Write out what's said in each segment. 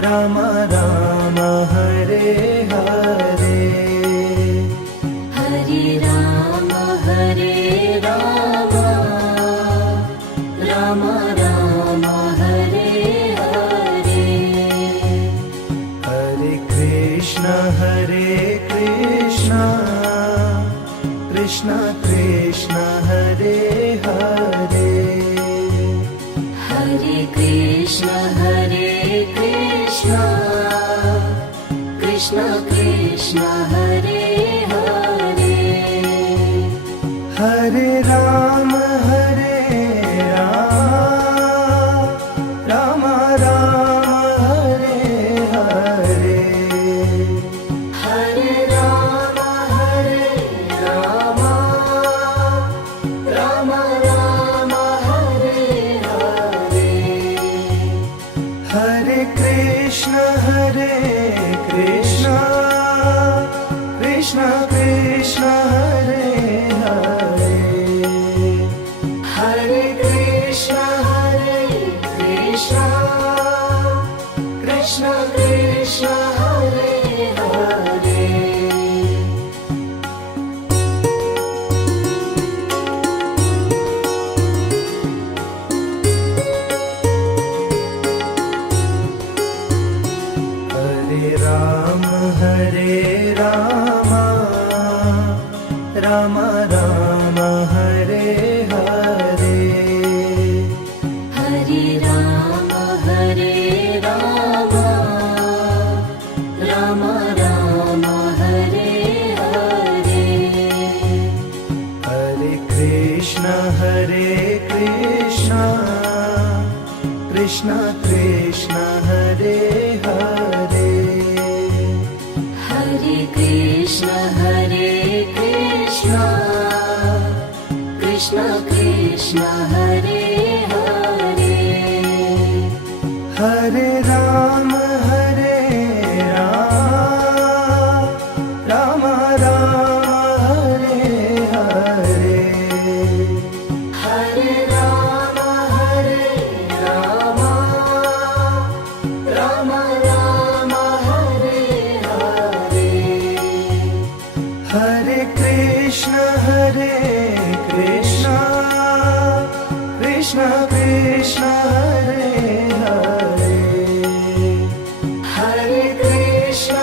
Ram Ram Hare Hare, Hare Ram Ram Ram Hare Hare. Hare Krishna Krishna Krishna Hare Hare, Hare Krishna Krishna Krishna Hare Hare. Hare Ram Ram Ram Hare Hare, Hare Ram Ram Ram Hare Hare. Hare Krishna Krishna Krishna Hare Hare, Hare Krishna Krishna Krishna Hare Hare. Hare Ram Ram Ram Hare Hare, Hare Ram Ram Ram Hare Hare. Hare Krishna Krishna Krishna Hare Hare, Hare Krishna Krishna Krishna Hare Hare. Hare Ram Ram Ram Hare Hare, Hare Ram Ram Ram Hare Hare. Hare Krishna Krishna Krishna Hare Hare, Hare Krishna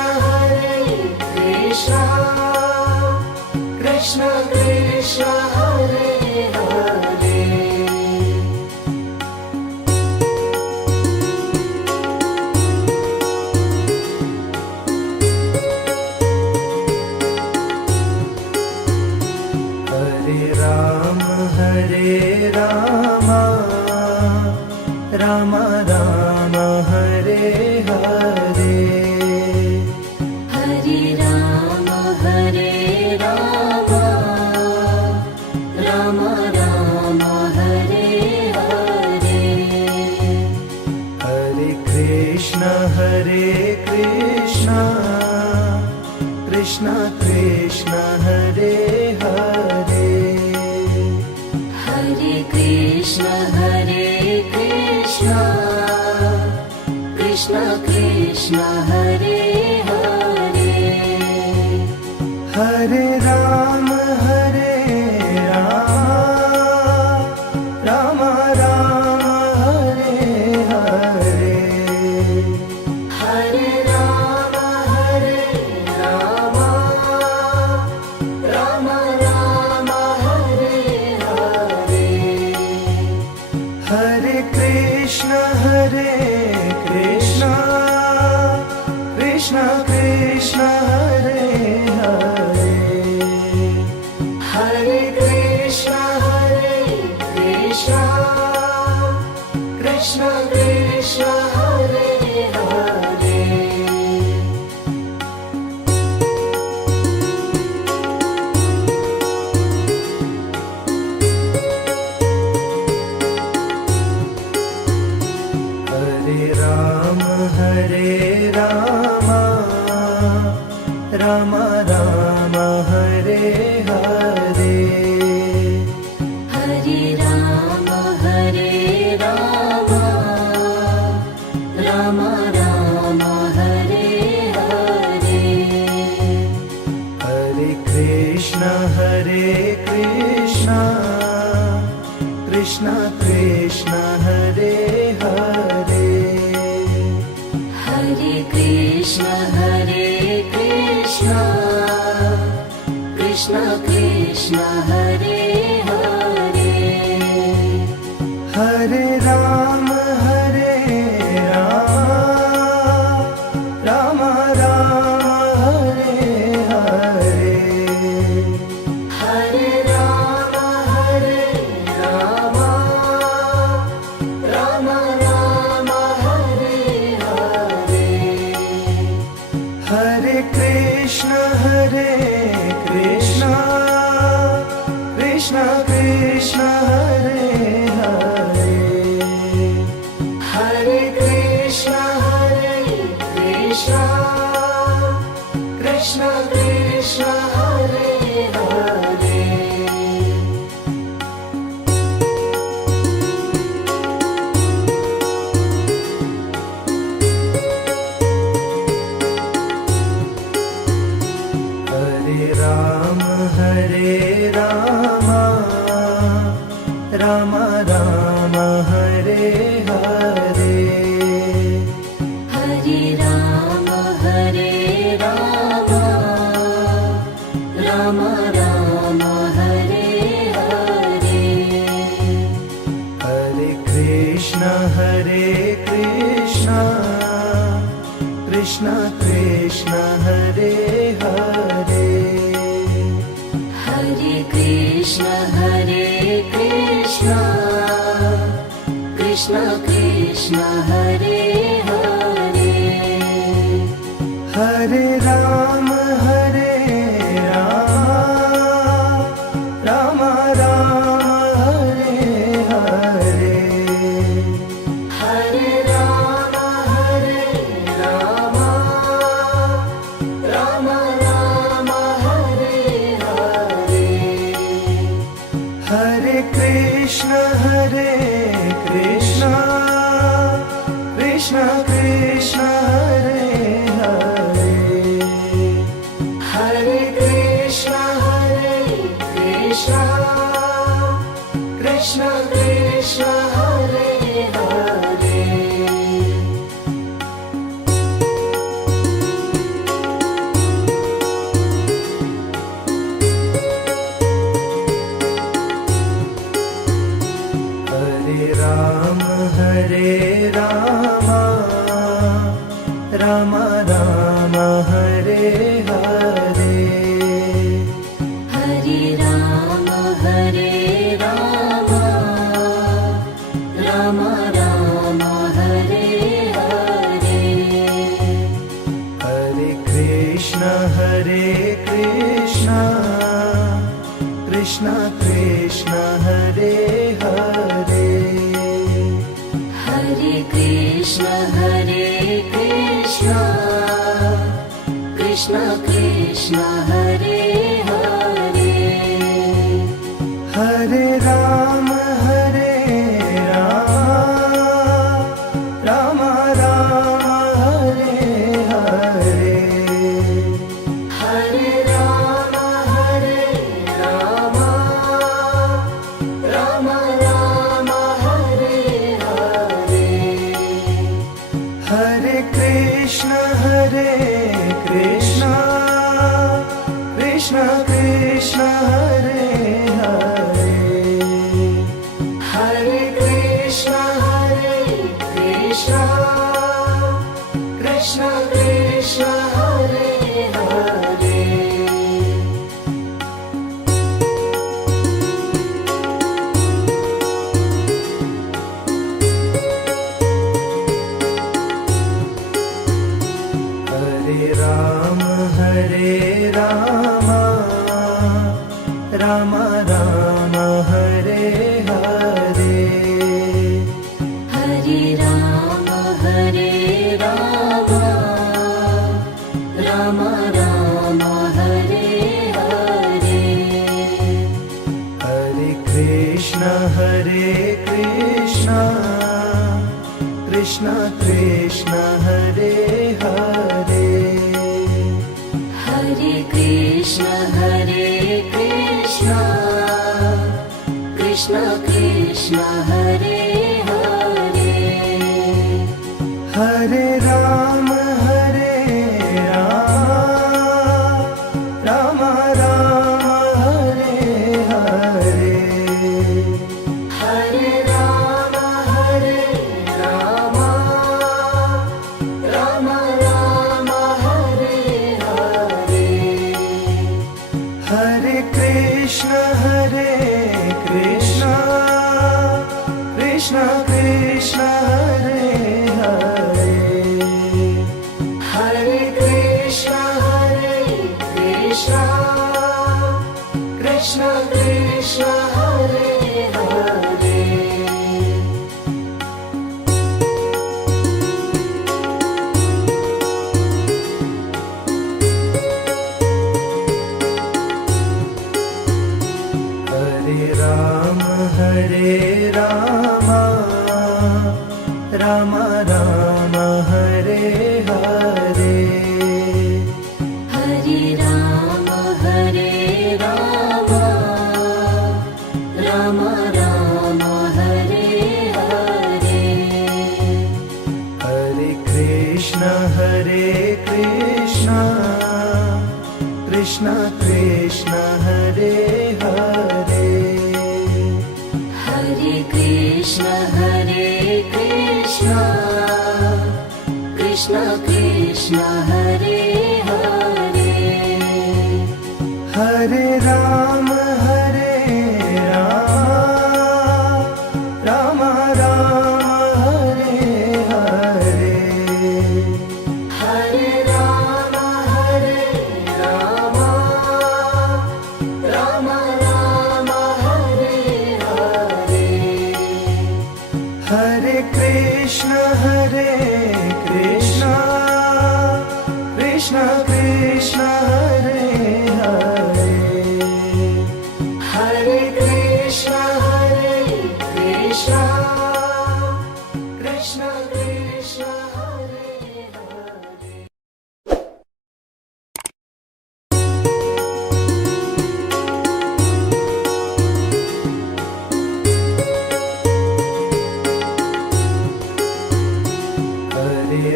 Krishna Krishna Hare Hare. Hare Ram Ram Ram Hare Hare, Hare Ram Ram Ram Hare Hare. Hare Krishna Krishna Krishna Hare Hare, Hare Krishna Krishna Krishna Hare Hare. Hare Ram Ram Ram Hare Hare, Hare Ram Ram Ram Hare Hare. Hare Krishna Krishna Krishna Hare Hare, Hare Krishna Krishna Krishna Hare Hare. Hare Ram Ram Ram Hare Hare, Hare Ram Ram Ram Hare Hare Hare Krishna Krishna Krishna Hare Hare Hare Krishna Krishna Krishna Hare Hare Hare Ram Ram Ram Hare Hare Hare Ram Ram Ram Hare Hare Hare Krishna Krishna Krishna Hare Hare Hare Krishna Krishna Krishna Hare Hare Hare Ram Ram Ram Hare Hare Hare Ram Ram Ram Hare Hare Hare Krishna Krishna Krishna Hare Hare Hare Krishna Krishna Krishna Hare Hare Hare Ram Ram Ram Hare Hare Hare Ram Ram Ram Hare Hare Hare Krishna Krishna Krishna Hare Hare Hare Krishna Krishna Krishna Hare Hare Hare Ram Ram Ram Hare Hare Hare Ram Ram Ram Hare Hare Hare Krishna Krishna Hare Hare Hare Krishna Krishna Hare Hare Hare Ram Ram Ram Hare Hare Hare Ram Ram Ram Hare Hare Hare Krishna Krishna Krishna Hare Hare Hare Krishna Krishna Krishna Hare Hare Hare Ram Ram Ram Hare Hare Hare Ram Ram Ram Hare Hare Hare Krishna Krishna Krishna Hare Hare Hare Krishna Hare Krishna Krishna Krishna Hare Hare Hare Rama Rama Rama Hare Hare Hare Rama Rama Rama Hare Hare Hare Krishna Krishna Krishna Hare Hare Hare Krishna Krishna Krishna Hare Hare Hare Rama Rama Rama Hare Hare Hare Rama Rama Rama Hare Hare Hare Krishna Krishna Krishna Hare Hare Hare Krishna Krishna Krishna Hare Hare Hare Rama Rama Rama Hare Hare Hare Rama Rama Rama Hare Hare Hare Krishna Krishna Krishna Hare Hare Hare Krishna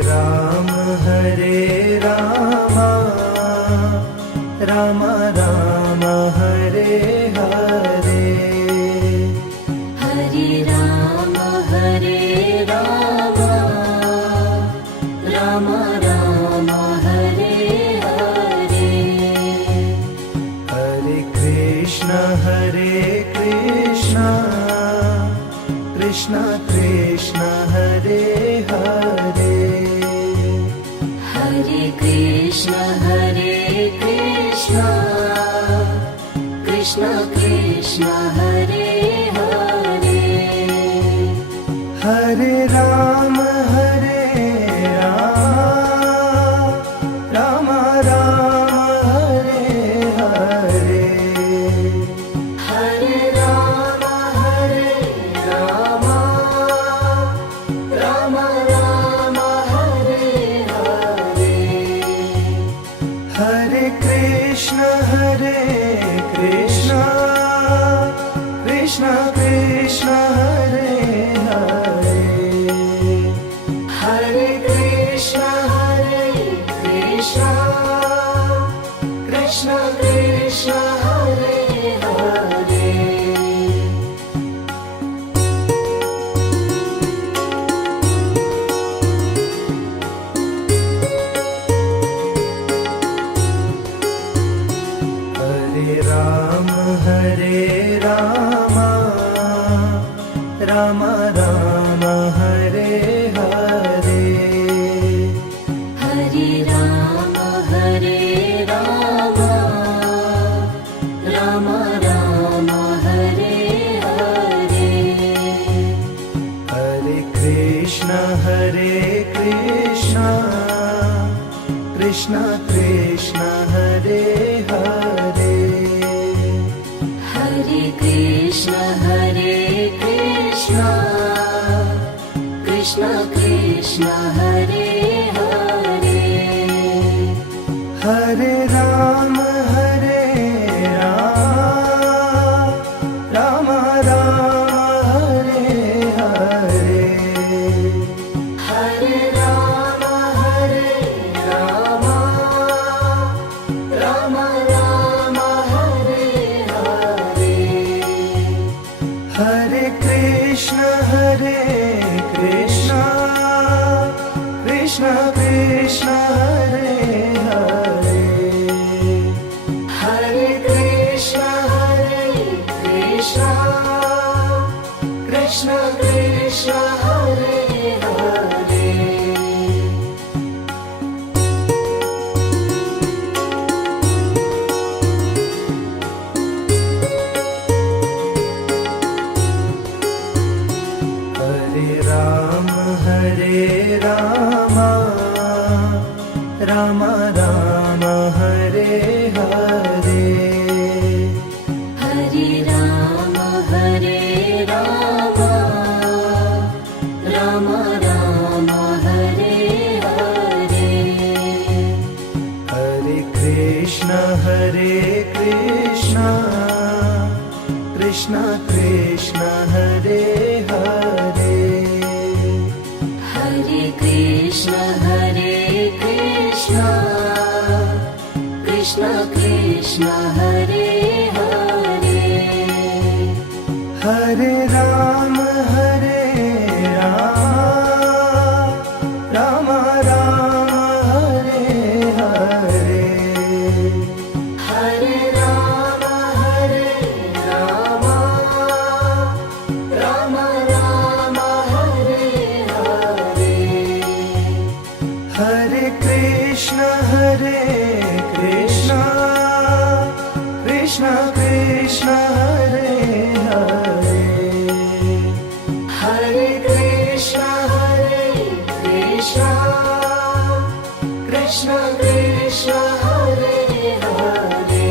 Krishna Krishna Hare Hare Hare Rama Rama Rama Hare Hare Hare Rama Rama Rama Hare Hare Hare Krishna Krishna Hare Hare Hare Krishna Krishna Hare Hare Hare Rama Rama Rama Hare Hare Hare Rama Rama Rama Hare Hare Hare Krishna Krishna Hare Hare Hare Krishna Krishna Hare Hare Hare Rama Rama Rama Hare Hare Hare Rama Rama Rama Hare Hare Hare Krishna Krishna Hare Hare Hare Krishna Krishna Krishna Krishna Hare Hare Hare Ram Ram Ram Hare Hare Hare Ram Ram Ram Ram Hare Hare Hare Krishna Krishna Krishna Hare Hare Hare Krishna Krishna Krishna Hare Hare Hare Ram Ram Ram Hare Hare Hare Ram Ram Ram Hare Hare Hare Krishna Krishna Krishna Hare Hare Hare Krishna Krishna Krishna Hare Hare Hare Ram Ram Ram Hare Hare Hare Ram Ram Ram Hare Hare Hare Krishna Krishna Krishna Hare Hare Hare Krishna Krishna Krishna Hare Hare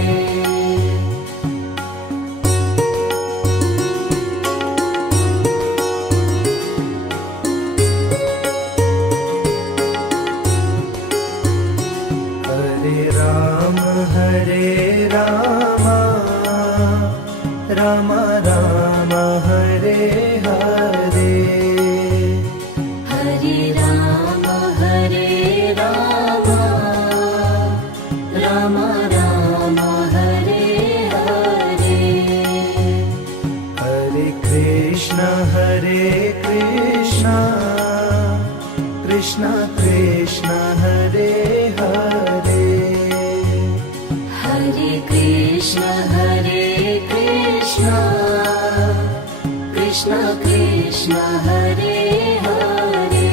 Hare Ram Ram Ram Hare Hare Hare Ram Ram Ram Hare Hare Hare Krishna Krishna Krishna Hare Hare Hare Krishna Krishna Krishna Hare Hare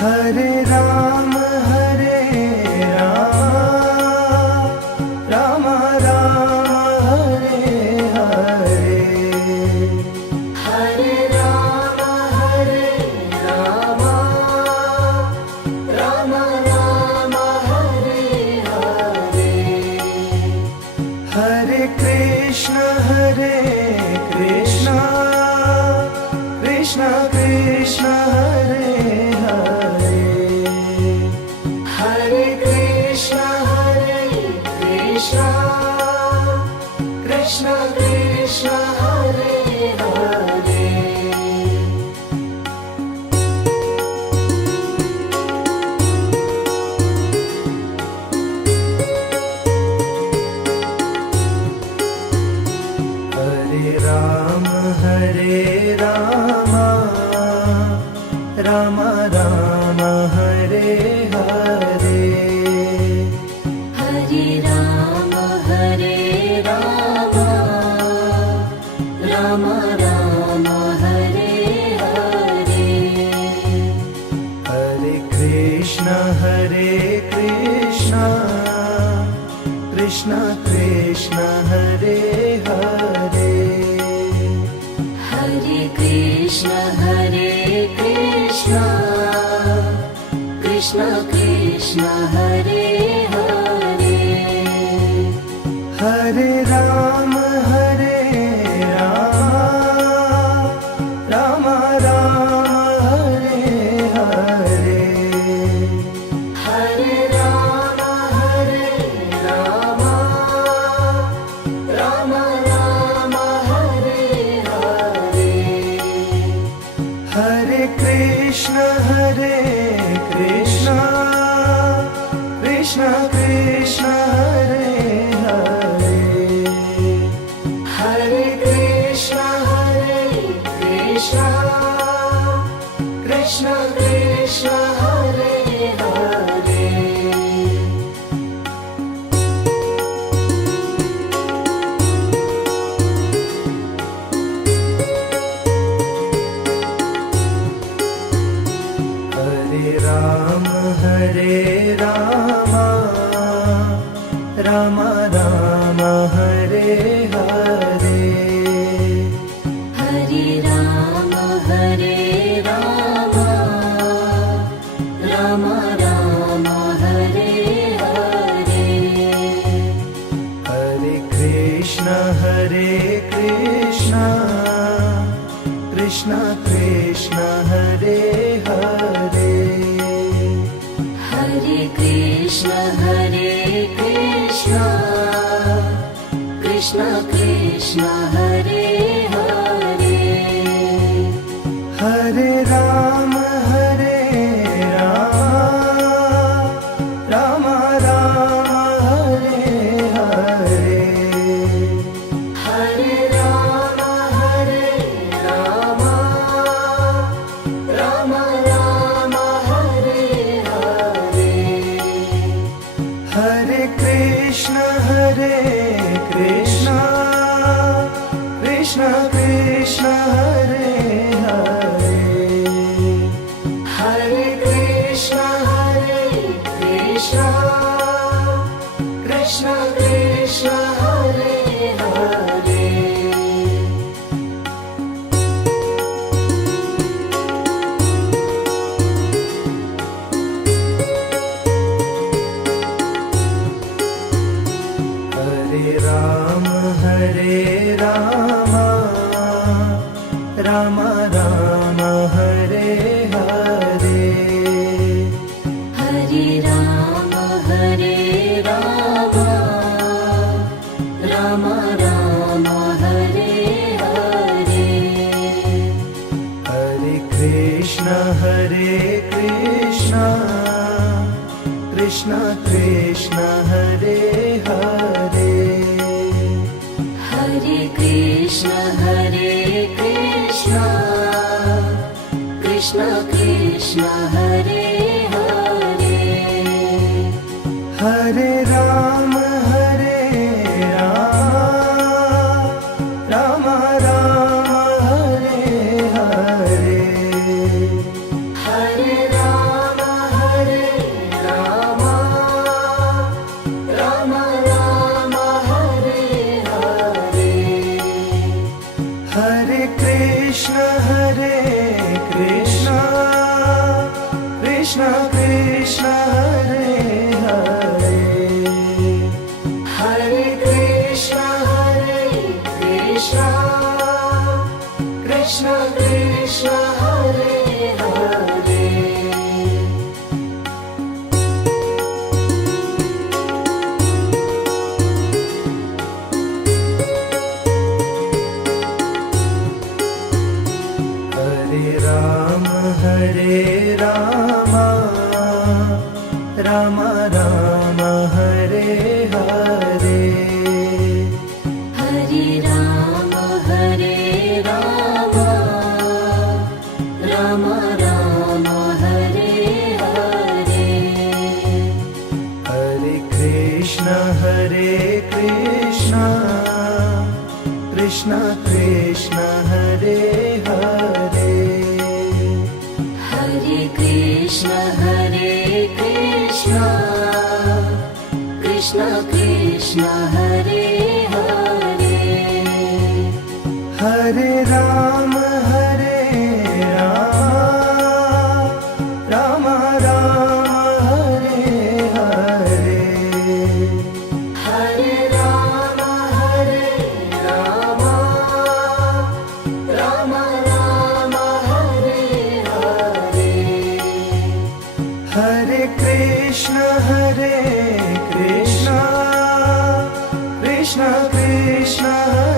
Hare Ram Ram Ram Hare Hare Hare Ram Ram Ram Hare Hare Hare Krishna Krishna Krishna Hare Hare Hare Krishna Krishna Krishna Hare Hare Hare Ram Ram Ram Hare Hare Hare Ram Ram Ram Hare Hare Hare Krishna Krishna Hare Hare Hare Krishna Krishna Krishna Hare Hare Hare Ram Ram Ram Hare Hare Ram Ram Ram Hare Hare Hare Ram Ram Ram Hare Hare Hare Krishna Krishna Krishna Hare Hare Hare Krishna Krishna Krishna Hare Hare Hare Ram Ram Ram Hare Hare Hare Ram Ram Ram Hare Hare Hare Krishna Krishna Krishna Hare Hare Hare Krishna Krishna Krishna Hare Hare Hare Ram Ram Ram Hare Hare Hare Ram Ram Ram Hare Hare Hare Krishna Krishna Krishna Hare Hare Hare Krishna Krishna Krishna Hare Hare Hare Ram Ram Ram Hare Hare Hare Ram Ram Ram Hare Hare Hare Krishna Krishna Krishna Hare Hare Hare Krishna Krishna Krishna Hare Hare Hare Ram Ram Ram Hare Hare Hare Ram Ram Ram Hare Hare Hare Krishna Krishna Krishna Hare Hare Hare Krishna Krishna Krishna Hare Hare Hare Ram Ram Ram Hare Hare Hare Ram Ram Ram Hare Hare Hare Krishna Krishna Krishna Hare